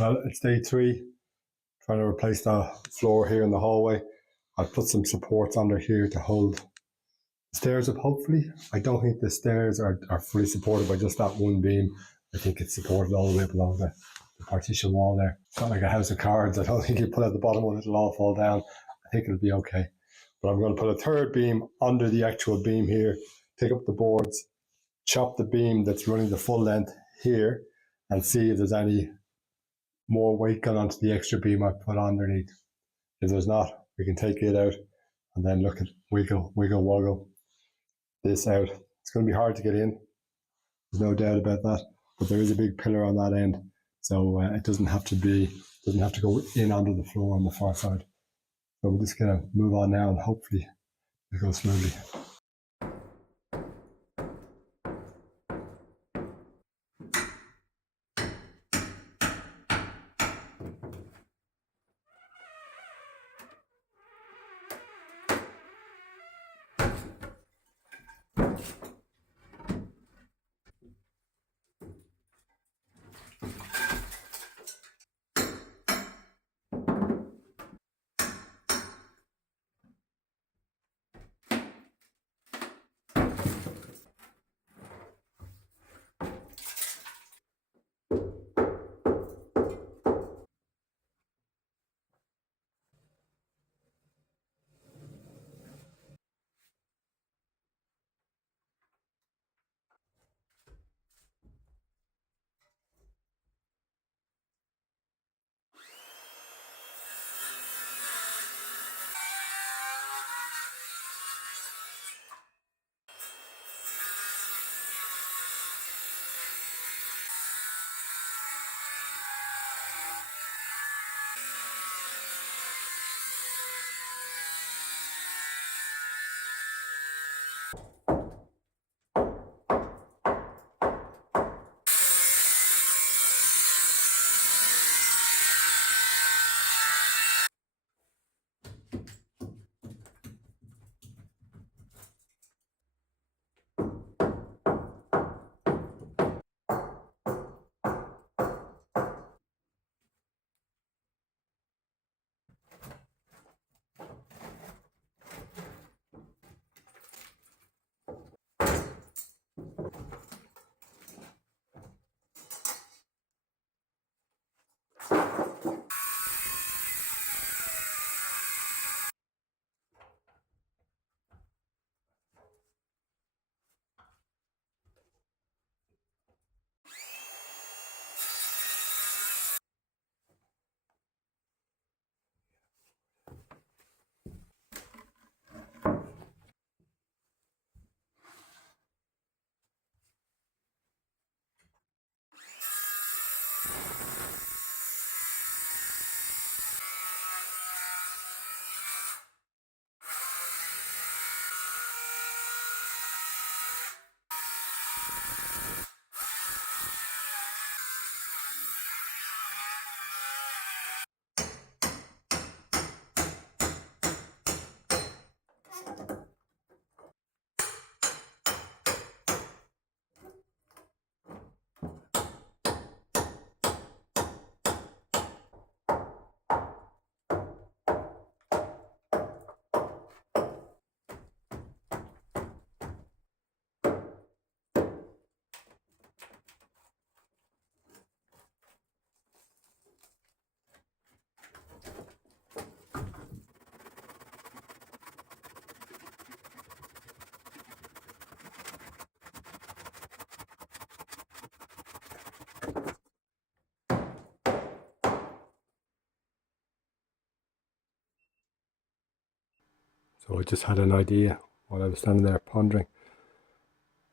Well, it's day 3, trying to replace the floor here in the hallway. I've put some supports under here to hold the stairs up, hopefully. I don't think the stairs are fully supported by just that one beam. I think it's supported all the way up along the partition wall there. It's not like a house of cards. I don't think you pull out the bottom one, it'll all fall down. I think it'll be okay. But I'm going to put a third beam under the actual beam here, take up the boards, chop the beam that's running the full length here, and see if there's any more weight gone onto the extra beam I put underneath. If there's not, we can take it out and then look at wiggle this out. It's going to be hard to get in, there's no doubt about that, but there is a big pillar on that end, so it doesn't have to go in under the floor on the far side. So we're just going to move on now and hopefully it'll go smoothly. So I just had an idea while I was standing there pondering.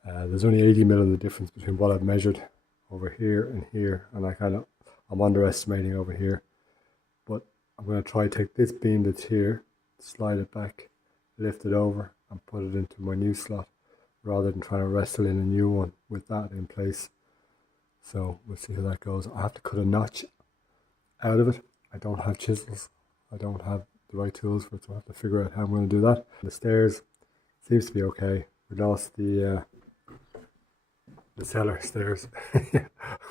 There's only 80 mil in the difference between what I've measured over here, and I'm underestimating over here. But I'm going to try to take this beam that's here, slide it back, lift it over, and put it into my new slot, rather than trying to wrestle in a new one with that in place. So we'll see how that goes. I have to cut a notch out of it. I don't have chisels. I don't have the right tools for it, so I have to figure out how I'm going to do that. The stairs seems to be okay. We lost the the cellar stairs.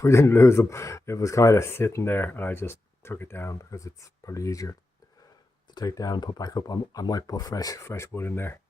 We didn't lose them. It was kind of sitting there, and I just took it down because it's probably easier to take down and put back up. I might put fresh wood in there.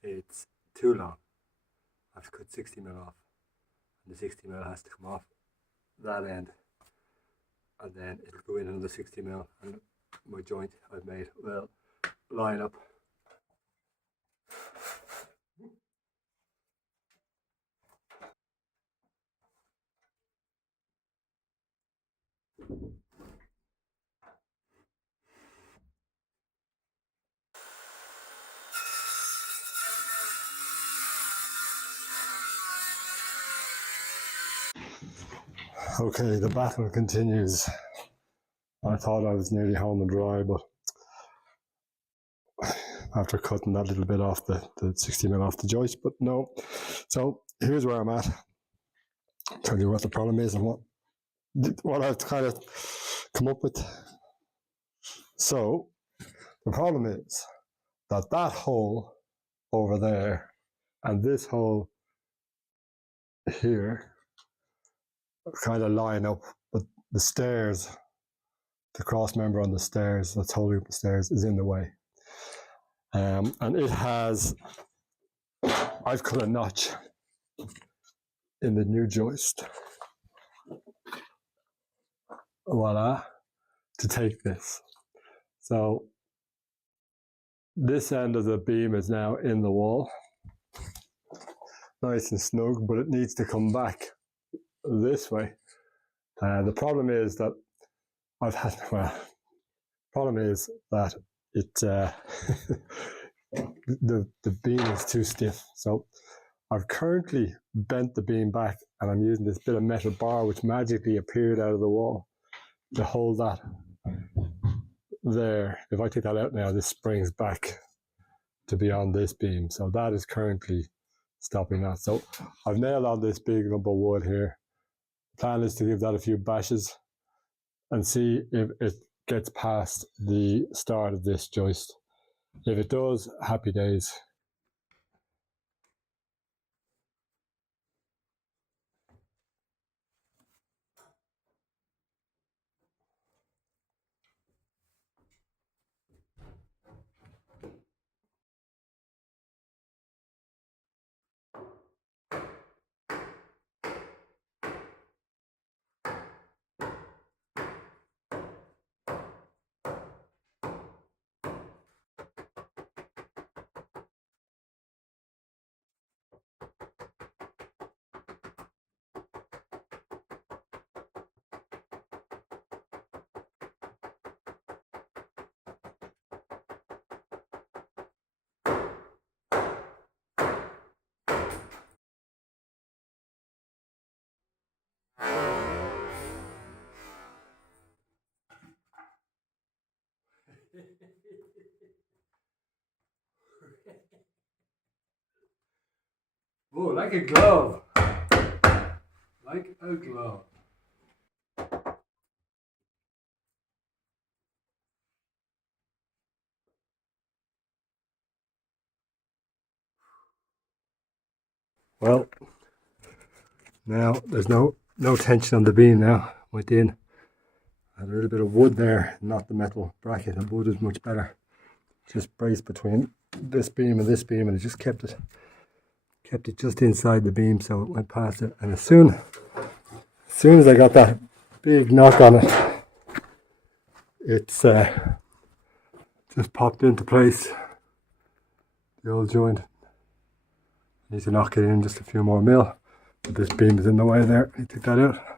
It's too long. I have to cut 60mm off, and the 60mm has to come off that end, and then it'll go in another 60mm, and my joint I've made will line up. Okay, the battle continues. I thought I was nearly home and dry, but after cutting that little bit off the 60mm off the joist, but no. So here's where I'm at. I'll tell you what the problem is and what I've kind of come up with. So the problem is that hole over there and this hole here kind of line up, but the stairs, the cross member on the stairs that's holding up the stairs is in the way. And it has, I've cut a notch in the new joist, voila, to take this. So this end of the beam is now in the wall, nice and snug, but it needs to come back this way. The problem is that it the beam is too stiff. So I've currently bent the beam back, and I'm using this bit of metal bar which magically appeared out of the wall to hold that there. If I take that out now, this springs back to be on this beam. So that is currently stopping that. So I've nailed on this big lump of wood here Plan is to give that a few bashes and see if it gets past the start of this joist. If it does, happy days. Oh, like a glove. Like a glove. Well, now there's no tension on the beam now. Went in. I had a little bit of wood there, not the metal bracket. The wood is much better. Just braced between this beam and this beam, and it just kept it just inside the beam, so it went past it. And as soon as I got that big knock on it, it's just popped into place. The old joint. Need to knock it in just a few more mil, but this beam is in the way there. I take that out.